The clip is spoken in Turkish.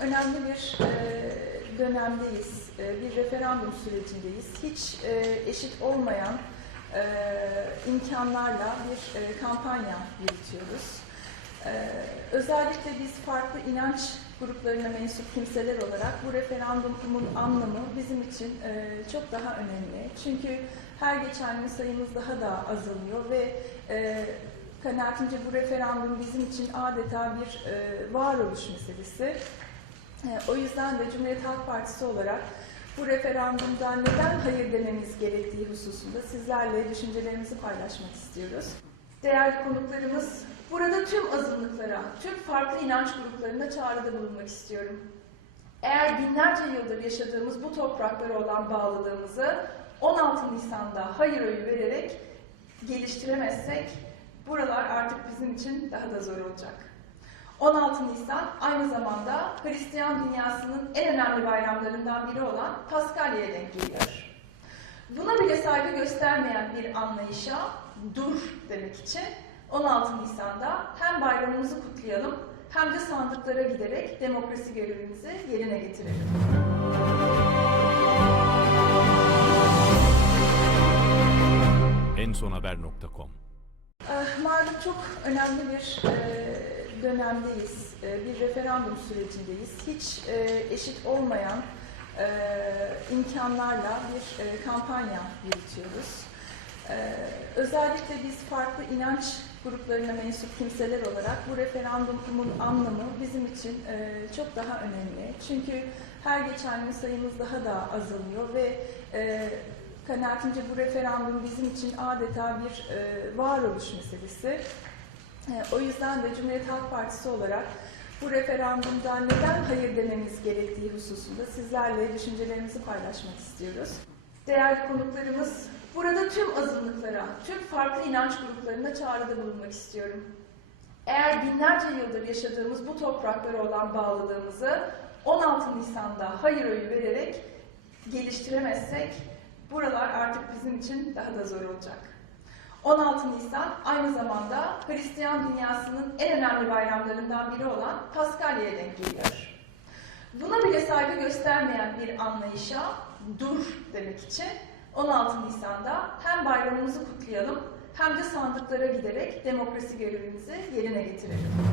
önemli bir e, dönemdeyiz. E, bir referandum sürecindeyiz. Hiç e, eşit olmayan e, imkanlarla bir e, kampanya yürütüyoruz. E, özellikle biz farklı inanç gruplarına mensup kimseler olarak bu referandumun anlamı bizim için e, çok daha önemli. Çünkü her geçen gün sayımız daha da azalıyor ve e, kanaatimce bu referandum bizim için adeta bir e, varoluş meselesi. E, o yüzden de Cumhuriyet Halk Partisi olarak bu referandumdan neden hayır dememiz gerektiği hususunda sizlerle düşüncelerimizi paylaşmak istiyoruz. Değerli konuklarımız, burada tüm azınlıklara, tüm farklı inanç gruplarına çağrıda bulunmak istiyorum. Eğer binlerce yıldır yaşadığımız bu topraklara olan bağlılığımızı 16 Nisan'da hayır oyu vererek geliştiremezsek buralar artık bizim için daha da zor olacak. 16 Nisan aynı zamanda Hristiyan dünyasının en önemli bayramlarından biri olan Paskalya'ya denk geliyor. Buna bile saygı göstermeyen bir anlayışa dur demek için 16 Nisan'da hem bayramımızı kutlayalım hem de sandıklara giderek demokrasi görevimizi yerine getirelim. ensonhaber.com Eh, Malum çok önemli bir e, dönemdeyiz. E, bir referandum sürecindeyiz. Hiç e, eşit olmayan e, imkanlarla bir e, kampanya yürütüyoruz. Özellikle biz farklı inanç gruplarına mensup kimseler olarak bu referandumun anlamı bizim için çok daha önemli. Çünkü her geçen gün sayımız daha da azalıyor ve kanaatimce bu referandum bizim için adeta bir varoluş meselesi. E, o yüzden de Cumhuriyet Halk Partisi olarak bu referandumdan neden hayır dememiz gerektiği hususunda sizlerle düşüncelerimizi paylaşmak istiyoruz. Değerli konuklarımız, burada tüm azınlıklara, tüm farklı inanç gruplarına çağrıda bulunmak istiyorum. Eğer binlerce yıldır yaşadığımız bu topraklara olan bağlılığımızı 16 Nisan'da hayır oyu vererek geliştiremezsek buralar artık bizim için daha da zor olacak. 16 Nisan aynı zamanda Hristiyan dünyasının en önemli bayramlarından biri olan Paskalya'ya denk geliyor. Buna bile saygı göstermeyen bir anlayışa dur demek için 16 Nisan'da hem bayramımızı kutlayalım hem de sandıklara giderek demokrasi görevimizi yerine getirelim.